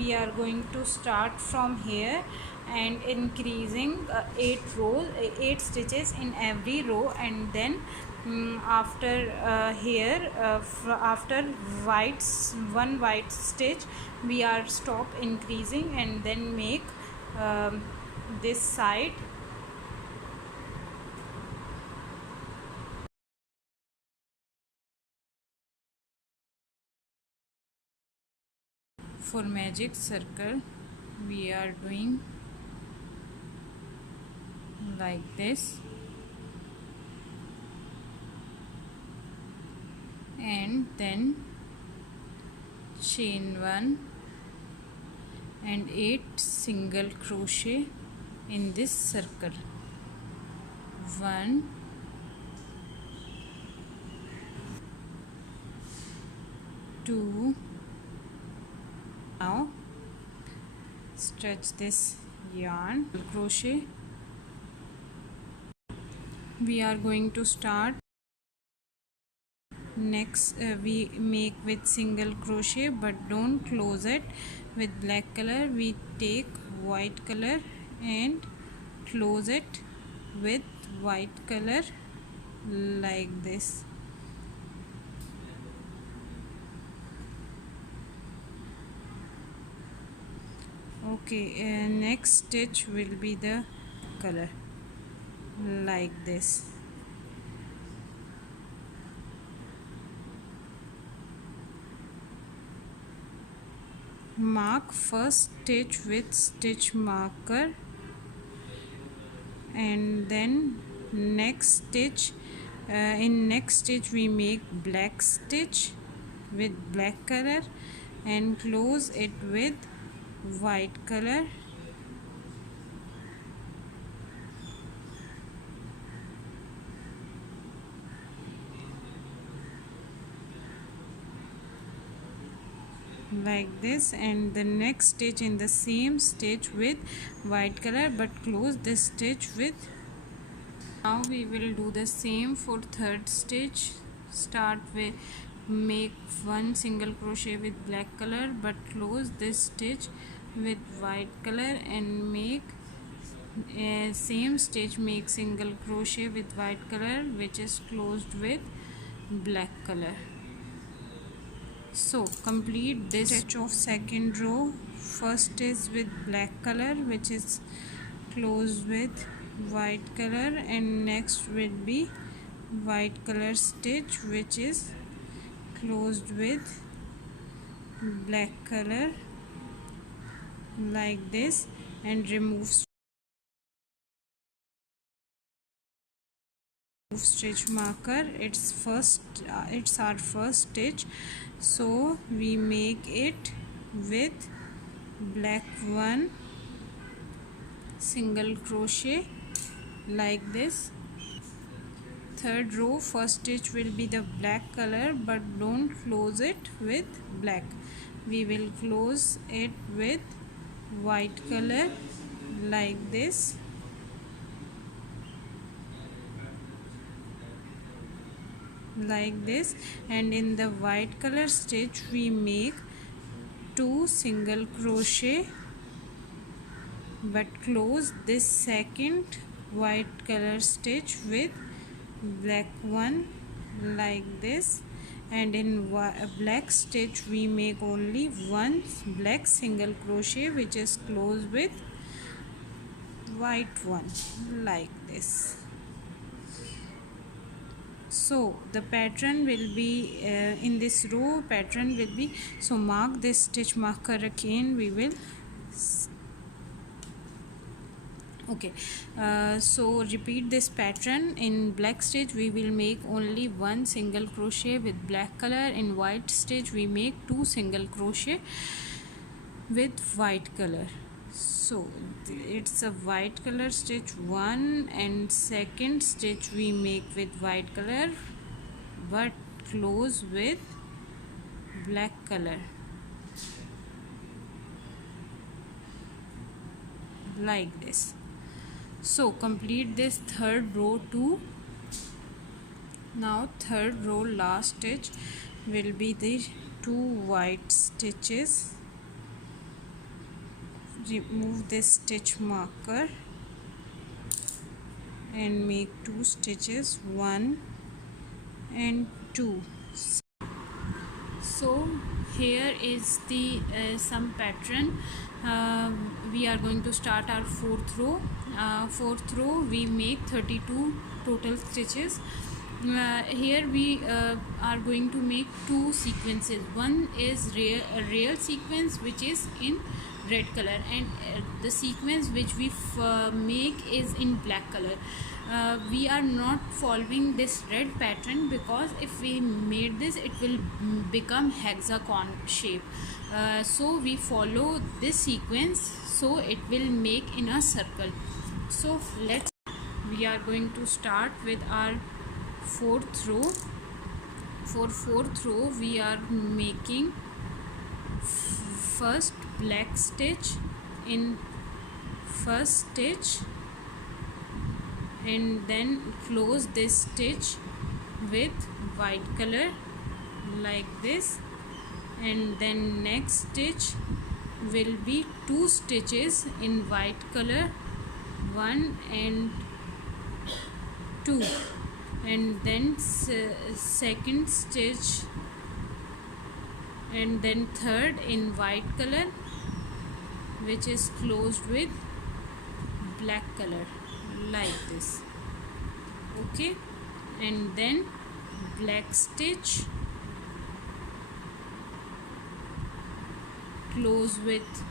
we are going to start from here and increasing 8 stitches in every row, and then after here after one white stitch we are stop increasing and then make this side. For magic circle we are doing like this, and then chain 1 and 8 single crochet in this circle. 1, 2. Now stretch this yarn, crochet. We are going to start next we make with single crochet, but don't close it with black color. We take white color and close it with white color like this. Okay, next stitch will be the color like this. Mark first stitch with stitch marker, and then next stitch in next stitch we make black stitch with black color and close it with white color. Like this, and the next stitch in the same stitch with white color, but close this stitch with. Now we will do the same for third stitch. Start with make one single crochet with black color, but close this stitch with white color and make same stitch, make single crochet with white color which is closed with black color. So complete this stitch of second row. First is with black color which is closed with white color, and next will be white color stitch which is closed with black color like this, and remove stitch marker. It's our first stitch, so we make it with black one single crochet like this. Third row, first stitch will be the black color, but don't close it with black. We will close it with white color like this. Like this, and in the white color stitch we make 2 single crochet, but close this second white color stitch with black one like this, and in black stitch we make only 1 black single crochet which is closed with white one like this. So the pattern will be in this row pattern will be, so mark this stitch marker again. We will okay, so repeat this pattern. In black stitch we will make only 1 single crochet with black color. In white stitch we make 2 single crochet with white color. So it's a white color stitch 1, and second stitch we make with white color but close with black color like this. So complete this third row too. Now third row last stitch will be the 2 white stitches remove this stitch marker and make 2 stitches, 1 and 2. So here is the some pattern. We are going to start our fourth row. Fourth row we make 32 total stitches. Here we are going to make 2 sequences. One is a real sequence which is in red color, and the sequence which we make is in black color. We are not following this red pattern because if we made this it will become hexagon shape. So we follow this sequence so it will make in a circle. So we are going to start with our fourth row. For fourth row we are making first black stitch in first stitch, and then close this stitch with white color like this, and then next stitch will be 2 stitches in white color, 1 and 2, and then second stitch, and then third in white color which is closed with black color like this. Okay, and then black stitch, close with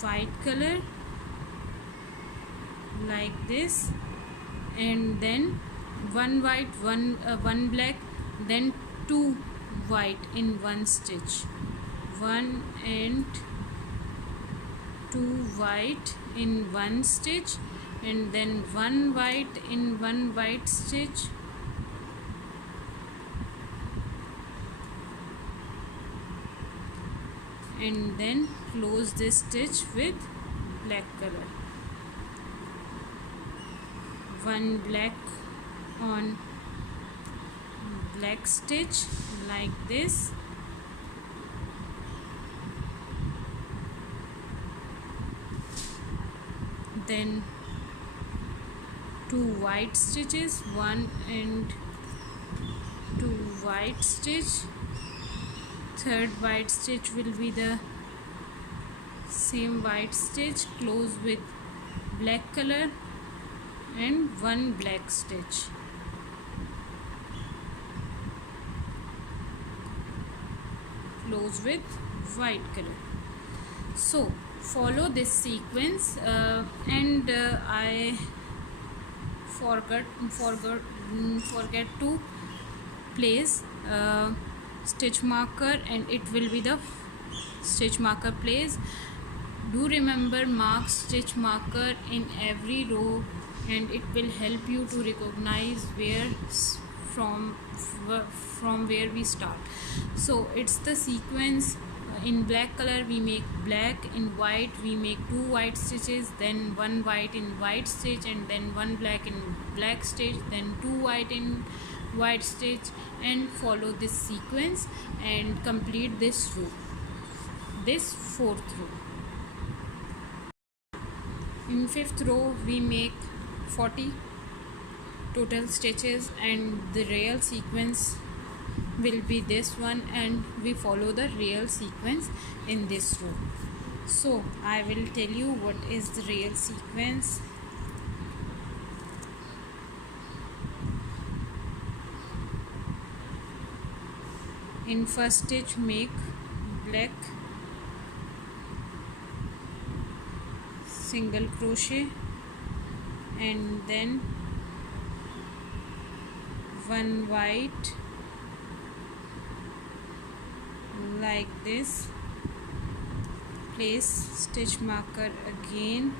white color like this, and then one white, one black, then 2 white in one stitch, 1 and 2 white in one stitch, and then 1 white in one white stitch, and then close this stitch with black color, 1 black on black stitch like this, then 2 white stitches, 1 and 2 white stitch, third white stitch will be the same white stitch, close with black color, and 1 black stitch. Close with white color. So follow this sequence, and I forget to place stitch marker, and it will be the stitch marker place. Do remember mark stitch marker in every row, and it will help you to recognize where from where we start. So it's the sequence. In black color we make black, in white we make 2 white stitches, then 1 white in white stitch, and then 1 black in black stitch, then 2 white in white stitch, and follow this sequence and complete this row, this fourth row. In fifth row we make 40 total stitches, and the real sequence will be this one, and we follow the real sequence in this row. So I will tell you what is the real sequence. In first stitch make black, single crochet, and then 1 white like this, place stitch marker again,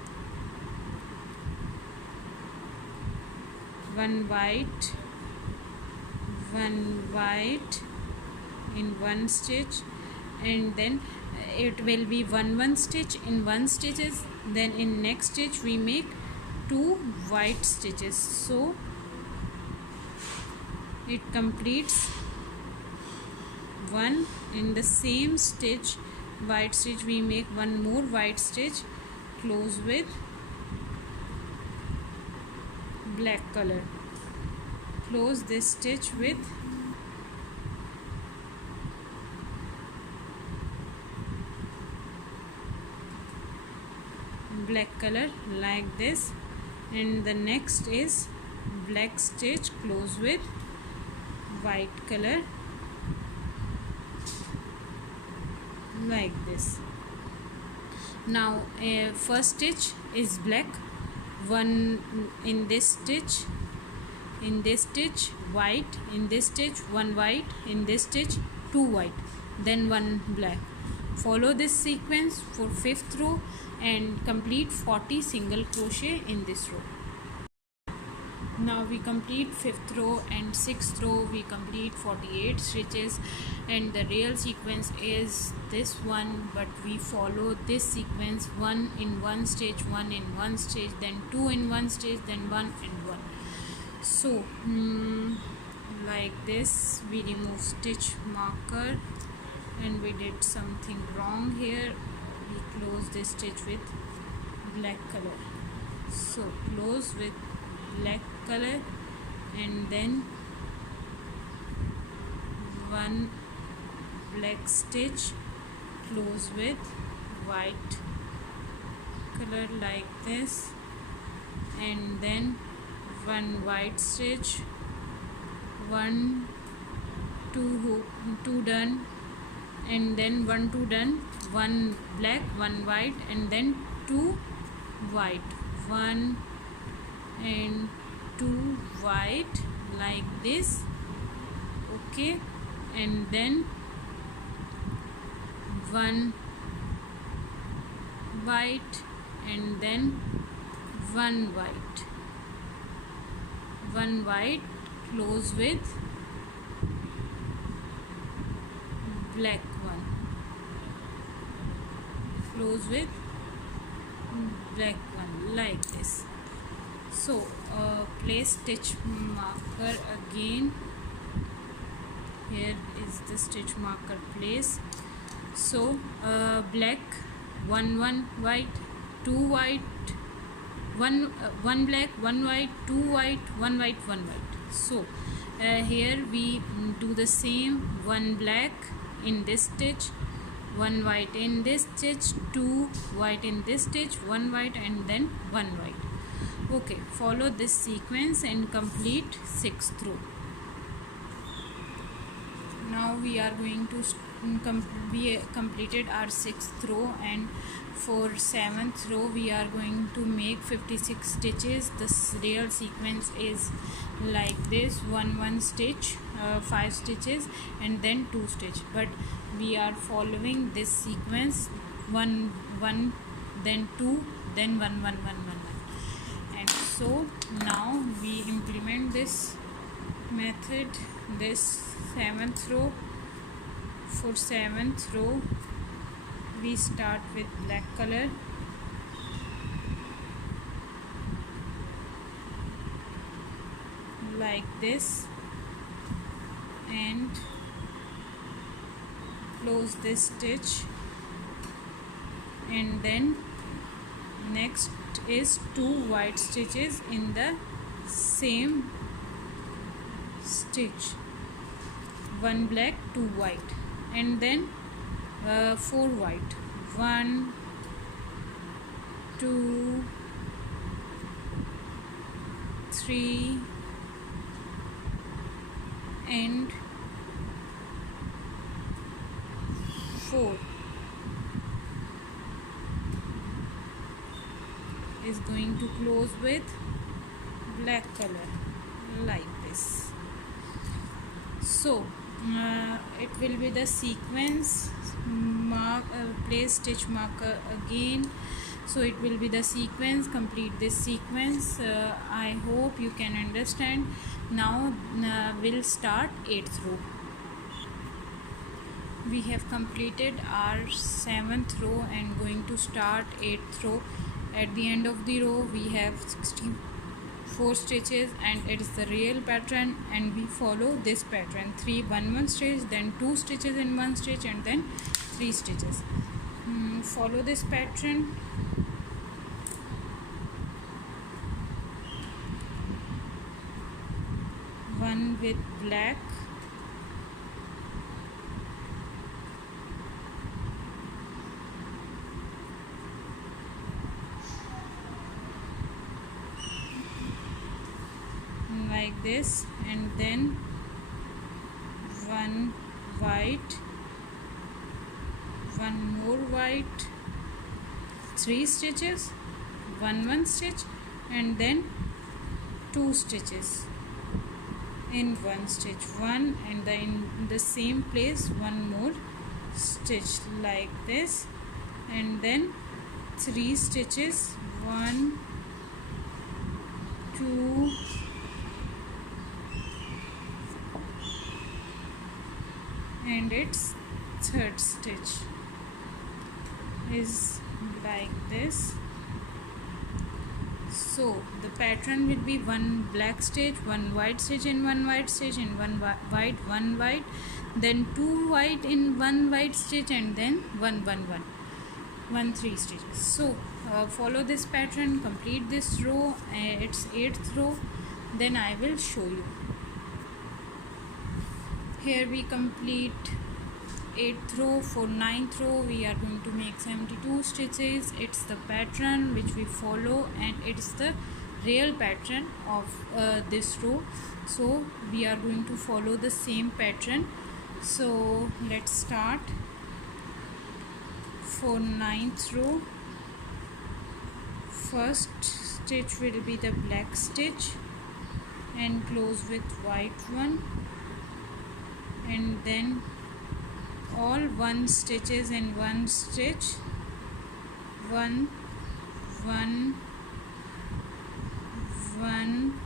1 white, 1 white in one stitch, and then it will be 1 stitch in one stitches, then in next stitch we make 2 white stitches. So it completes 1 in the same stitch white stitch, we make one more white stitch, close with black color, close this stitch with black color like this, and the next is black stitch, close with white color like this. Now first stitch is black, one in this stitch, in this stitch white, in this stitch one white, in this stitch two white, then one black. Follow this sequence for 5th row and complete 40 single crochet in this row. Now we complete 5th row and 6th row, we complete 48 stitches, and the real sequence is this one, but we follow this sequence: one in one stitch, one in one stitch, then two in one stitch, then one and one. So like this. We remove stitch marker and we did something wrong here. We close this stitch with black color, so close with black color, and then one black stitch, close with white color like this, and then one white stitch, one two done, and then one two done, one black, one white, and then two white, one and two white like this. Okay, and then one white, and then one white, one white, close with black one, close with black one like this. So place stitch marker again. Here is the stitch marker place. So black, one white, two white, one black, one white, two white, one white, one white. So here we do the same: one black in this stitch, one white in this stitch, two white in this stitch, one white, and then one white. Okay, follow this sequence and complete 6th row. Now we are going to we completed our 6th row, and for 7th row we are going to make 56 stitches. The real sequence is like this: one stitch, 5 stitches, and then 2 stitch, but we are following this sequence: one, then 2, then 1. And so now we implement this method, this 7th row. For 7th row we start with black color, like this, and close this stitch, and then next is 2 white stitches in the same stitch, one black, 2 white, and then 4 white, 1, 2, 3, and 4 is going to close with black color like this. So it will be the sequence. Place stitch marker again. So it will be the sequence. Complete this sequence. I hope you can understand. Now we'll start 8th row. We have completed our 7th row and going to start 8th row. At the end of the row we have 64 stitches, and it is the real pattern, and we follow this pattern: 3 1 stitch, then 2 stitches in 1 stitch, and then 3 stitches. follow this pattern. One with black, like this, and then one white, one more white, 3 stitches, one stitch, and then 2 stitches in one stitch, one, and then in the same place one more stitch like this, and then 3 stitches, 1 2 and its third stitch is like this. So the pattern will be one black stitch, one white stitch in one white stitch, and one white, then 2 white in one white stitch, and then 3 stitches. So follow this pattern, complete this row, it's 8th row, then I will show you. Here we complete 8th row. For 9th row we are going to make 72 stitches. It's the pattern which we follow, and it's the real pattern of this row, so we are going to follow the same pattern. So let's start. For 9th row, first stitch will be the black stitch and close with white one, and then all 1 stitches in 1 stitch, 1 1 1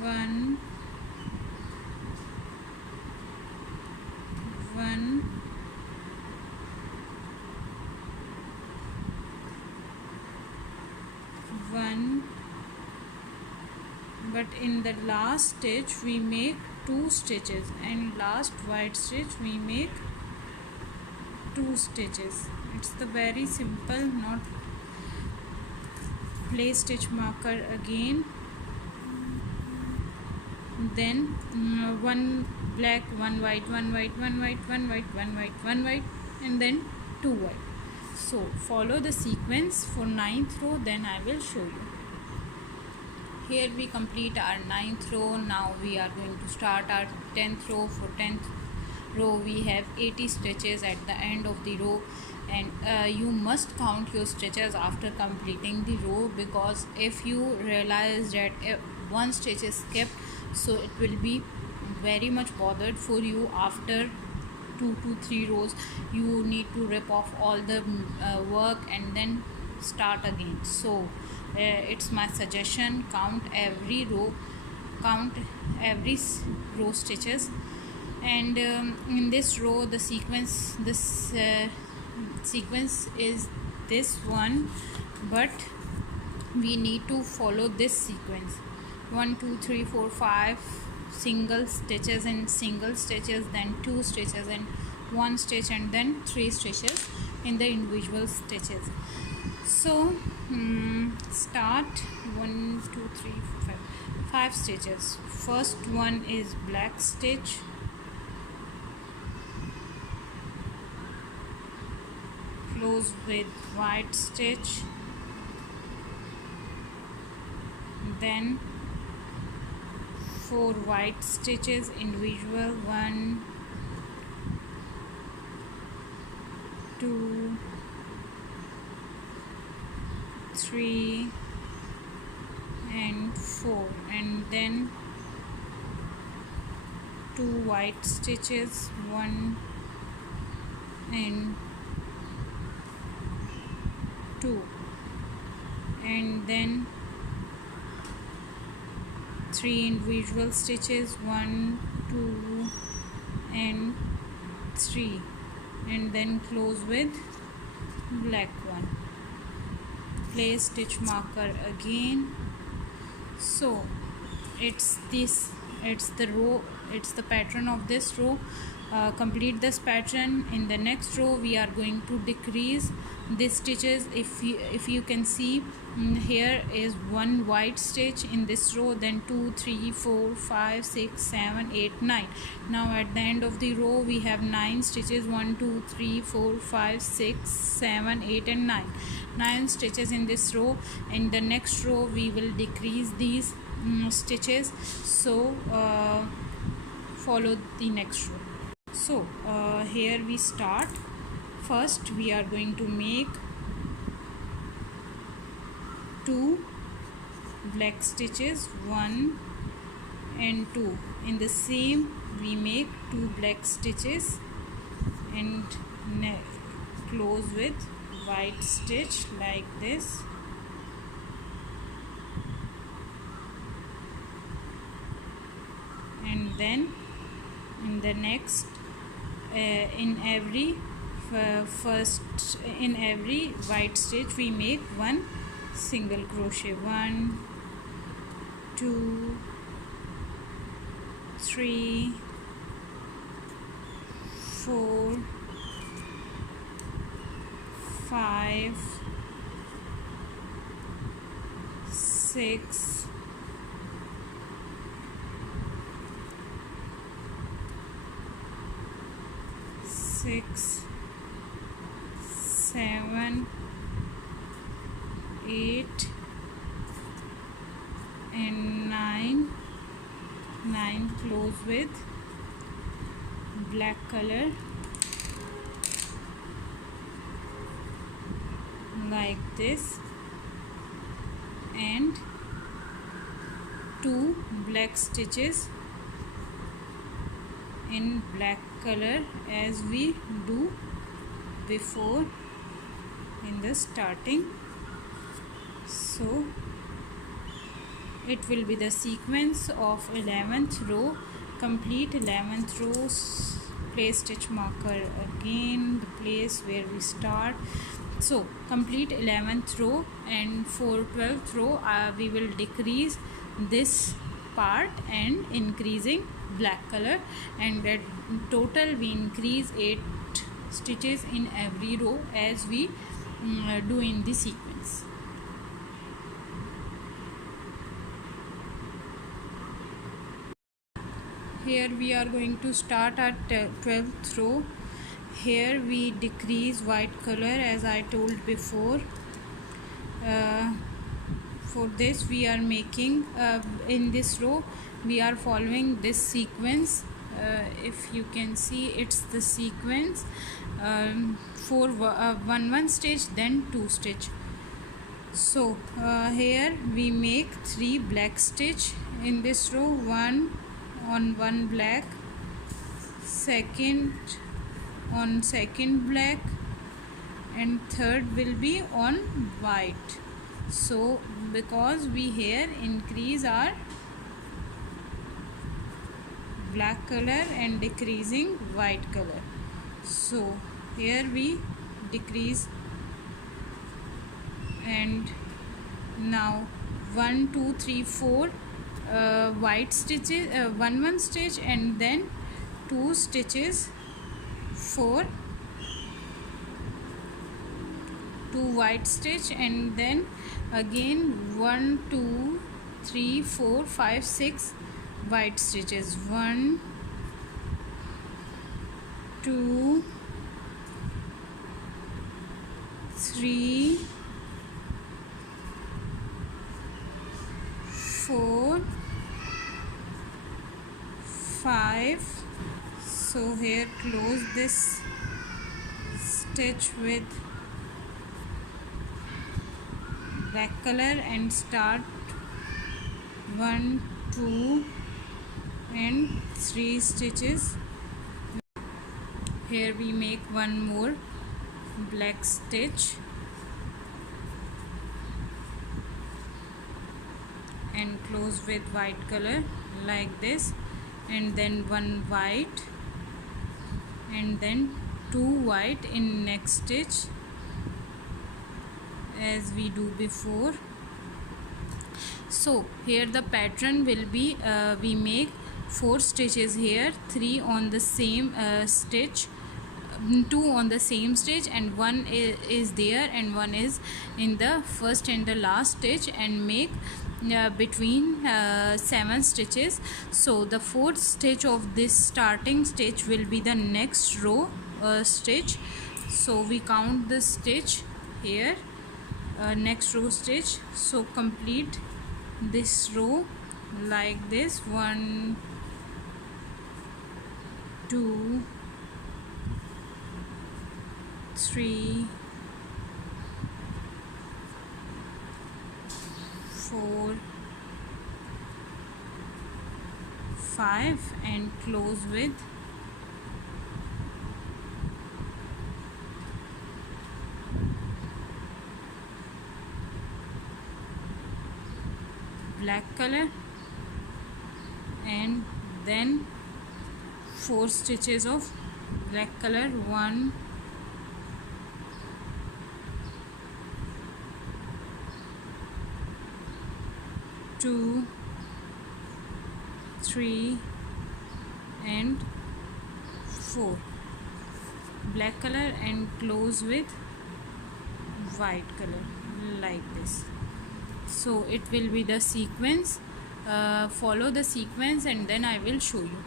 1 1 1, but in the last stitch we make 2 stitches, and last white stitch we make 2 stitches. It's the very simple, not place stitch marker again, then 1 black, 1 white, 1 white, 1 white, 1 white, 1 white, 1 white, and then 2 white. So follow the sequence for 9th row, then I will show you. Here we complete our 9th row. Now we are going to start our 10th row. For 10th row we have 80 stitches at the end of the row, and you must count your stitches after completing the row, because if you realize that one stitch is skipped, so it will be very much bothered for you. After 2 to 3 rows you need to rip off all the work and then start again. So it's my suggestion, count every row stitches. And in this row the sequence is this one, but we need to follow this sequence: 1 2 3 4 5 single stitches and single stitches, then 2 stitches and 1 stitch, and then 3 stitches in the individual stitches. So start 1 2 3 5 stitches. First one is black stitch, close with white stitch, then 4 white stitches individual, 1 2 3 and 4, and then 2 white stitches, 1 and 2, and then 3 individual stitches, 1 2 and 3, and then close with black one. Place stitch marker again. So it's the row, it's the pattern of this row. complete this pattern. In the next row we are going to decrease these stitches. If you can see, here is one white stitch in this row, then 2 3 4 5 6 7 8 9. Now at the end of the row we have 9 stitches, 1 2 3 4 5 6 7 8 and 9 stitches in this row. In the next row we will decrease these stitches. So follow the next row. So here we start. First we are going to make 2 black stitches, 1 and 2. In the same we make 2 black stitches and close with white stitch like this. And then in the next in every white stitch we make 1 single crochet. 1 2 3 4 5 6 7 8 and 9. Close with black color like this, and 2 black stitches in black color as we do before in the starting. So it will be the sequence of 11th row. Complete 11th row, place stitch marker again, the place where we start. So complete 11th row, and for 12th row we will decrease this part and increasing black color, and at total we increase 8 stitches in every row as we do in the sequence. Here we are going to start at 12th row. Here we decrease white color as I told before. For this we are making in this row we are following this sequence. If you can see, it's the sequence for 1 stitch, then 2 stitch. So here we make 3 black stitch in this row, 1 on 1 black, second on second black, and third will be on white. So because we here increase our black color and decreasing white color, so here we decrease, and now 1 2 3 4 white stitches, 1 stitch, and then 2 stitches for 2 white stitch, and then again 1 2 3 4 5 6 white stitches, 1 2 3 4 5. So here close this stitch with black color and start 1 2 and 3 stitches. Here we make 1 more black stitch and close with white color like this, and then 1 white, and then 2 white in next stitch as we do before. So here the pattern will be we make 4 stitches here, 3 on the same stitch, 2 on the same stitch, and 1 is there and 1 is in the first and the last stitch, and make between 7 stitches. So the fourth stitch of this starting stitch will be the next row stitch. So we count the stitch here, next row stitch. So complete this row like this: 1 2 3 4 5, and close with black color, and then 4 stitches of black color: 1 2 3 and 4 black color, and close with white color like this. So it will be the sequence. Follow the sequence and then I will show you.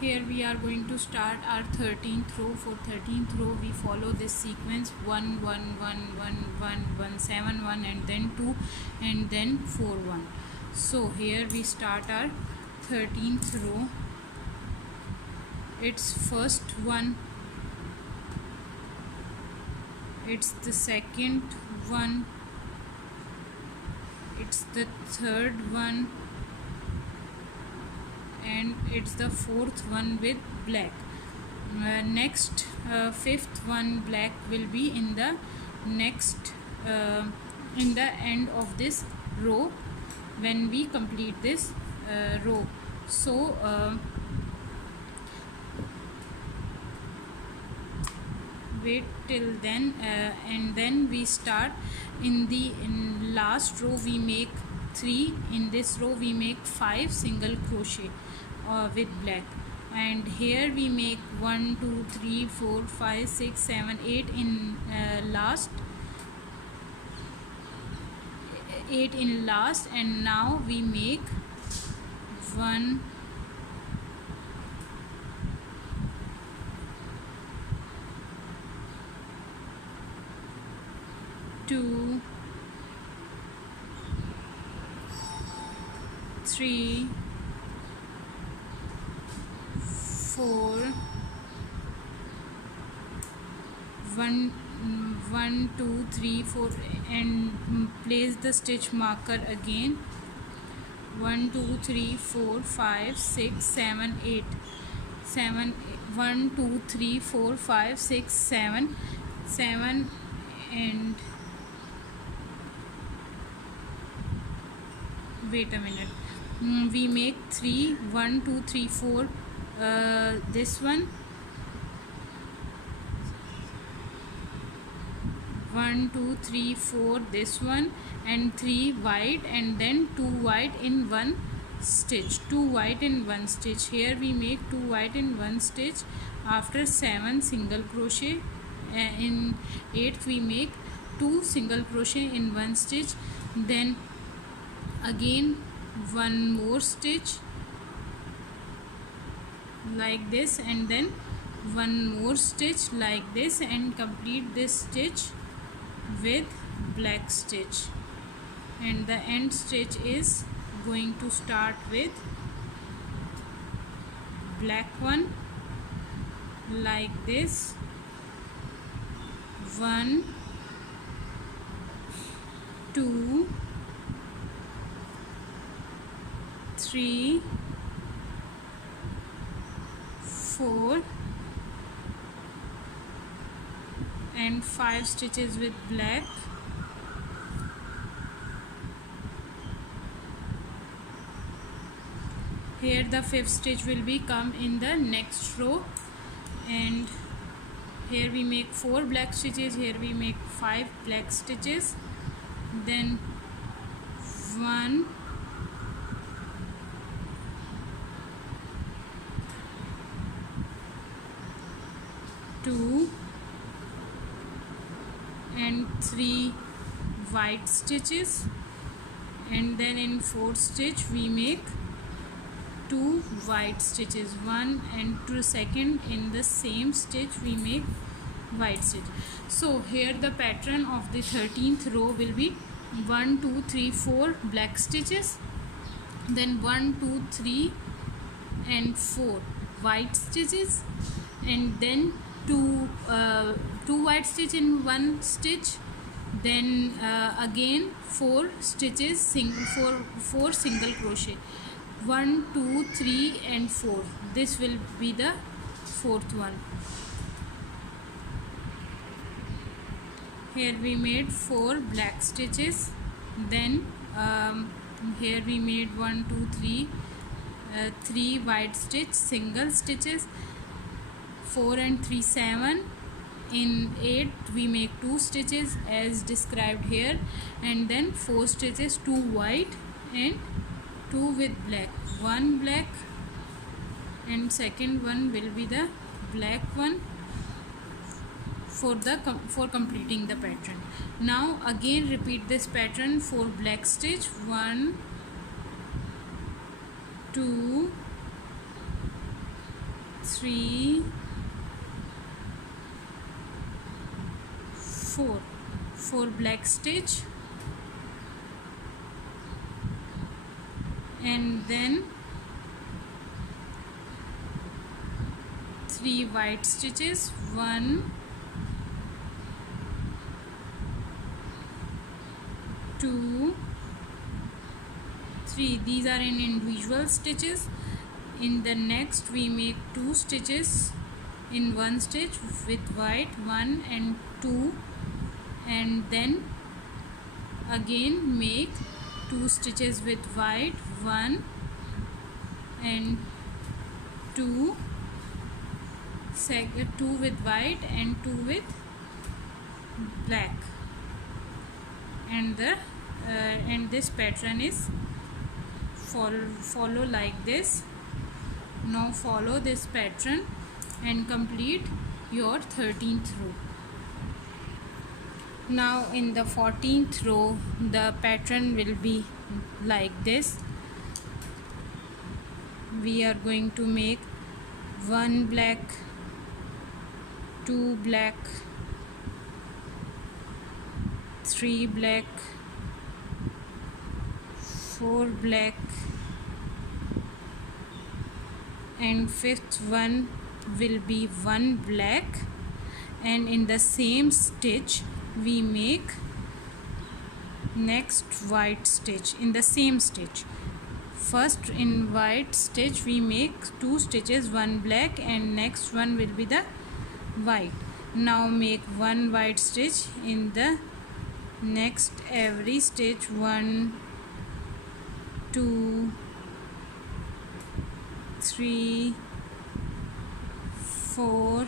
Here we are going to start our 13th row. For 13th row we follow this sequence: 1 1 1 1 1 1 7 1, and then 2, and then 4 1. So here we start our 13th row. It's first one, it's the second one, it's the third one, and it's the fourth one with black. Next fifth one black will be in the next in the end of this row when we complete this row. So wait till then, and then we start in the last row. We make 3. In this row we make 5 single crochet with black, and here we make 1 2 3 4 5 6 7 8 in last, 8 in last, and now we make 1 2 3 4 1 1 2 3 4, and place the stitch marker again: 1 2 3 4 5 6 7 8 7 1 2 3 4 5 6 7 7, and wait a minute, we make 3 1 2 3 4 this one, 1 2 3 4 this one, and 3 white, and then 2 white in one stitch, 2 white in one stitch. Here we make 2 white in one stitch after 7 single crochet. In 8th we make 2 single crochet in one stitch, then again 1 more stitch like this, and then 1 more stitch like this, and complete this stitch with black stitch. And the end stitch is going to start with black one like this: 1 2 3 4 and 5 stitches with black. Here the 5th stitch will be come in the next row, and here we make 4 black stitches, here we make 5 black stitches, then 1 2 and 3 white stitches, and then in fourth stitch we make 2 white stitches, one and two. Second, in the same stitch we make white stitch. So here the pattern of the 13th row will be 1 2 3 4 black stitches, then 1 2 3 and 4 white stitches, and then two white stitch in one stitch, then again 4 stitches, four single crochet, 1 2 3 and 4. This will be the fourth one. Here we made 4 black stitches, then here we made 1 2 3 3 white stitch, single stitches, 4 and 3 7. In 8 we make 2 stitches as described here, and then 4 stitches, 2 white and 2 with black, 1 black, and second one will be the black one for completing the pattern. Now again repeat this pattern for black stitch, 1 2 3 4 black stitch, and then 3 white stitches, 1 2 3. These are in individual stitches. In the next we make 2 stitches in one stitch with white, 1 and 2, and then again make 2 stitches with white, 1 and 2, 2 with white and 2 with black, and this pattern is follow like this. Now follow this pattern and complete your 13th row. Now in the 14th row the pattern will be like this. We are going to make 1 black, 2 black, 3 black, 4 black, and fifth one will be 1 black, and in the same stitch we make next white stitch in the same stitch. First in white stitch we make 2 stitches, 1 black, and next one will be the white. Now make 1 white stitch in the next every stitch, 1 2 3 4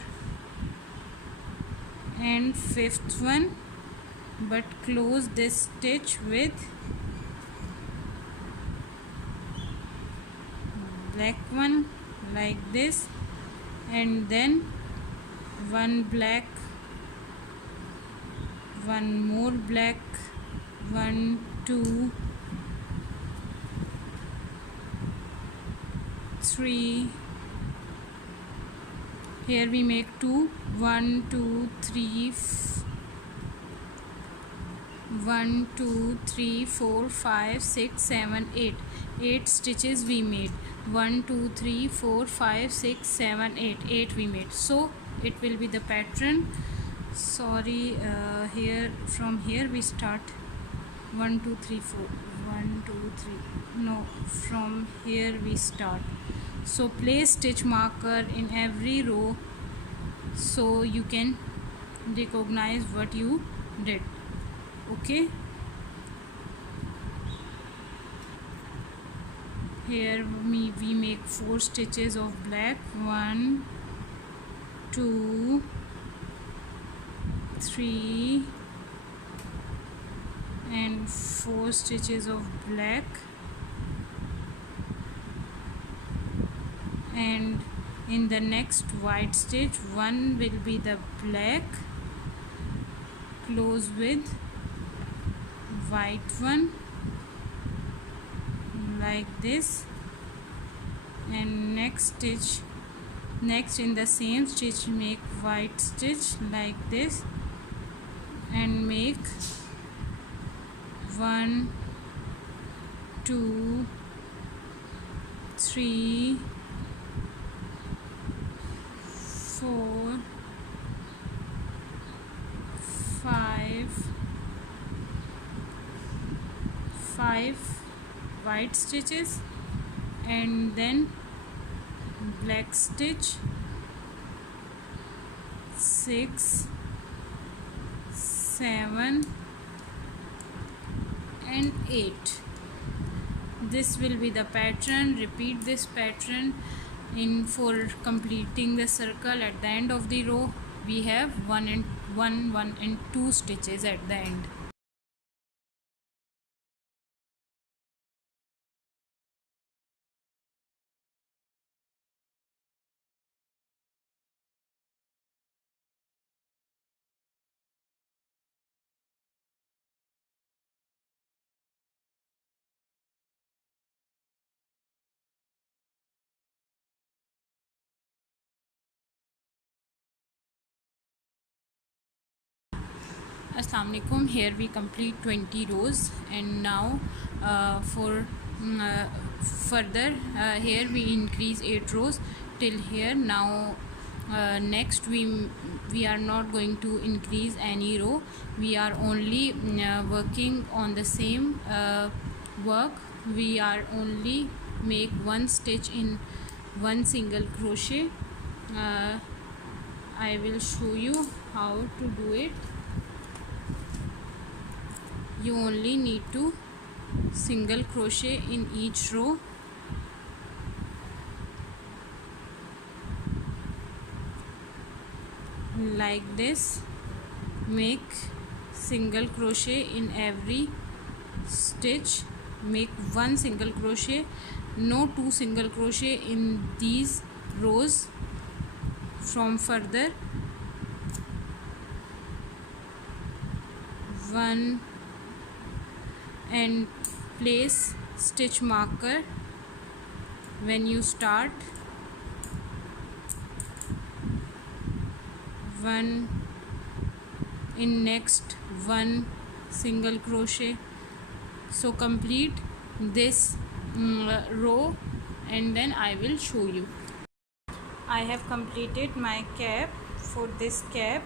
and fifth one, but close this stitch with black one like this, and then 1 black, 1 more black, 1 2 3. Here we make 2, 1 2 3 1 2 3 4 5 6 7 8. 8 stitches we made, 1 2 3 4 5 6 7 8. 8 we made. So it will be the pattern. Sorry, from here we start 1 2 3 4 1 2 3. No, from here we start. So place stitch marker in every row so you can recognize what you did. Okay, here we make 4 stitches of black, 1 2 3 and 4 stitches of black, and in the next white stitch, one will be the black, close with white one like this, and next in the same stitch make white stitch like this and make 1 2 3 4 5 white stitches, and then black stitch 6 7 and 8. This will be the pattern. Repeat this pattern for completing the circle. At the end of the row we have 1 and 2 stitches at the end. Assalamu alaikum. Here we complete 20 rows, and now for further here we increase 8 rows till here. Now next we are not going to increase any row. We are only working on the same work. We are only make one stitch in one single crochet. I will show you how to do it. You only need to single crochet in each row. Like this. Make single crochet in every stitch. Make one single crochet, no 2 single crochet in these rows. From further 1 and place stitch marker when you start. 1 in next 1 single crochet. So complete this row and then I will show you. I have completed my cap. For this cap